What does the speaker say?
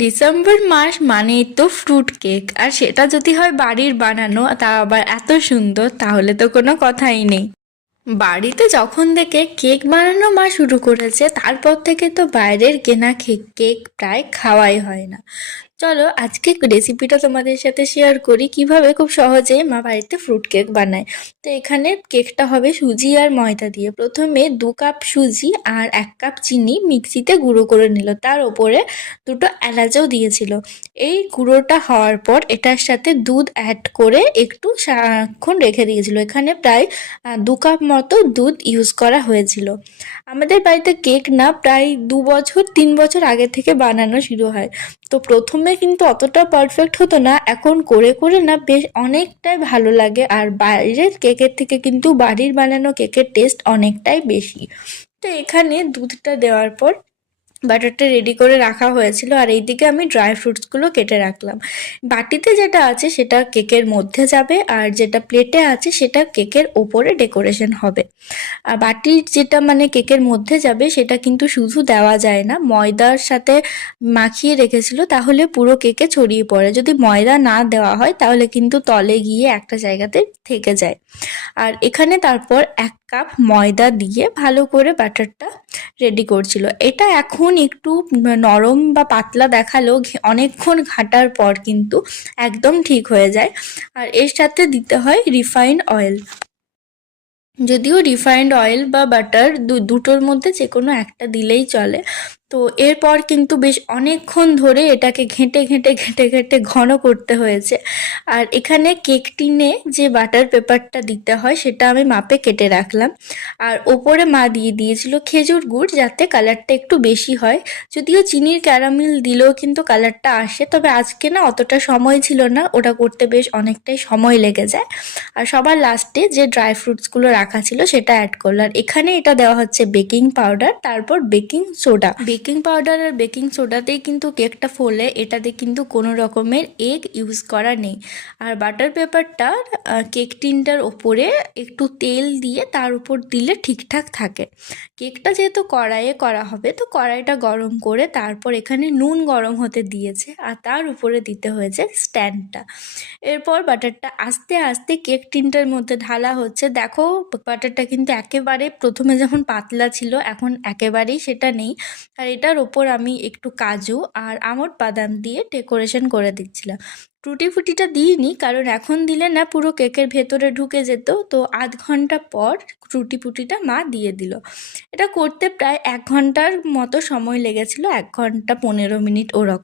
December মাস মানেই তো fruit cake, আর সেটা যদি হয় বাড়ির বানানো, তা আবার এত সুন্দর, তাহলে তো কোনো কথাই নেই। বাড়িতে যখন থেকে কেক বানানো মা শুরু করেছে, তারপর থেকে তো বাইরের কেনা কেক কেক প্রায় খাওয়াই হয় না। চলো আজকে রেসিপিটা তোমাদের সাথে শেয়ার করি, কিভাবে খুব সহজে মা বাড়িতে ফ্রুট কেক বানায়। তো এখানে কেকটা হবে সুজি আর ময়দা দিয়ে। প্রথমে 2 কাপ সুজি আর 1 কাপ চিনি মিক্সিতে গুঁড়ো করে নিল, তার ওপরে দুটো এলাচও দিয়েছিল। এই গুঁড়োটা হওয়ার পর এটার সাথে দুধ অ্যাড করে একটু সারাক্ষণ রেখে দিয়েছিল। এখানে প্রায় 2 কাপ মতো দুধ ইউজ করা হয়েছিল। আমাদের বাড়িতে কেক না প্রায় 2 বছর 3 বছর আগে থেকে বানানো শুরু হয়। তো প্রথমে কিন্তু অতটা পারফেক্ট হতো না, এখন করে করে না বেশ অনেকটাই ভালো লাগে। আর বাইরের কেকের থেকে কিন্তু বাড়ির বানানো কেকের টেস্ট অনেকটাই বেশি। তো এখানে দুধটা দেওয়ার পর বাটারটা রেডি করে রাখা হয়েছিল, আর এইদিকে আমি ড্রাই ফ্রুটসগুলো কেটে রাখলাম। বাটিতে যেটা আছে সেটা কেকের মধ্যে যাবে, আর যেটা প্লেটে আছে সেটা কেকের ওপরে ডেকোরেশন হবে। আর বাটির যেটা মানে কেকের মধ্যে যাবে সেটা কিন্তু শুধু দেওয়া যায় না, ময়দার সাথে মাখিয়ে রেখেছিল, তাহলে পুরো কেকে ছড়িয়ে পড়ে। যদি ময়দা না দেওয়া হয় তাহলে কিন্তু তলে গিয়ে একটা জায়গাতে থেকে যায়। আর এখানে তারপর 1 কাপ ময়দা দিয়ে ভালো করে ব্যাটারটা রেডি করছিল। এটা এখন একটু নরম বা পাতলা দেখালেও অনেকক্ষণ ঘাটার পর কিন্তু একদম ঠিক হয়ে যায়। আর এর সাথে দিতে হয় রিফাইন্ড অয়েল। যদিও রিফাইন্ড অয়েল বা বাটার দুটোর মধ্যে যে কোনো একটা দিলেই চলে। তো এরপর কিন্তু বেশ অনেকক্ষণ ধরে এটাকে ঘেঁটে ঘেঁটে ঘেঁটে ঘেঁটে ঘন করতে হয়েছে। আর এখানে কেক টিনে যে বাটার পেপারটা দিতে হয় সেটা আমি মাপে কেটে রাখলাম। আর ওপরে মা দিয়ে দিয়েছিল খেজুর গুড়, যাতে কালারটা একটু বেশি হয়। যদিও চিনির ক্যারামেল দিলেও কিন্তু কালারটা আসে, তবে আজকে না অতটা সময় ছিল না, ওটা করতে বেশ অনেকটাই সময় লেগে যায়। আর সবার লাস্টে যে ড্রাই ফ্রুটসগুলো রাখা ছিল সেটা অ্যাড করলো। আর এখানে এটা দেওয়া হচ্ছে বেকিং পাউডার, তারপর বেকিং সোডা। বেকিং পাউডার আর বেকিং সোডাতেই কিন্তু কেকটা ফোলে, এটাতে কিন্তু কোনো রকমের এগ ইউজ করা নেই। আর বাটার পেপারটা কেক টিনটার ওপরে একটু তেল দিয়ে তার উপর দিলে ঠিকঠাক থাকে। কেকটা যেহেতু কড়াইয়ে করা হবে, তো কড়াইটা গরম করে তারপর এখানে নুন গরম হতে দিয়েছে, আর তার উপরে দিতে হয়েছে স্ট্যান্ডটা। এরপর বাটারটা আস্তে আস্তে কেক টিনটার মধ্যে ঢালা হচ্ছে। দেখো বাটারটা কিন্তু একেবারে প্রথমে যখন পাতলা ছিল, এখন একেবারেই সেটা নেই। আর এটার ওপর আমি একটু কাজু আর আমন্ড বাদাম দিয়ে ডেকোরেশন করে দিচ্ছিলাম। টুটি ফুটিটা দিইনি, কারণ এখন দিলে না পুরো কেকের ভেতরে ঢুকে যেত। তো আধ ঘন্টা পর টুটি ফুটিটা মা দিয়ে দিল। এটা করতে প্রায় 1 ঘন্টার মতো সময় লেগেছিল, 1 ঘন্টা 15 মিনিট ওরকম।